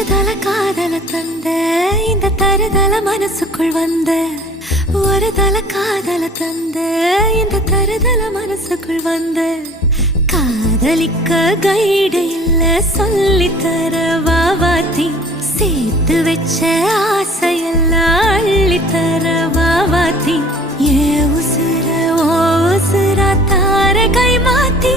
தருதல காதல தந்த இந்த தருதல மனசுக்குள் வந்த ஒரு தல காதல தந்த இந்த தருதல மனசுக்குள் வந்த காதலிக்க கைடு இல்ல சொல்லித்தர வாவாத்தி சேர்த்து வச்ச ஆசையெல்லாம் அள்ளித்தர வாவாத்தி ஏ உசுர ஓ உசுரா தார கை மாத்தி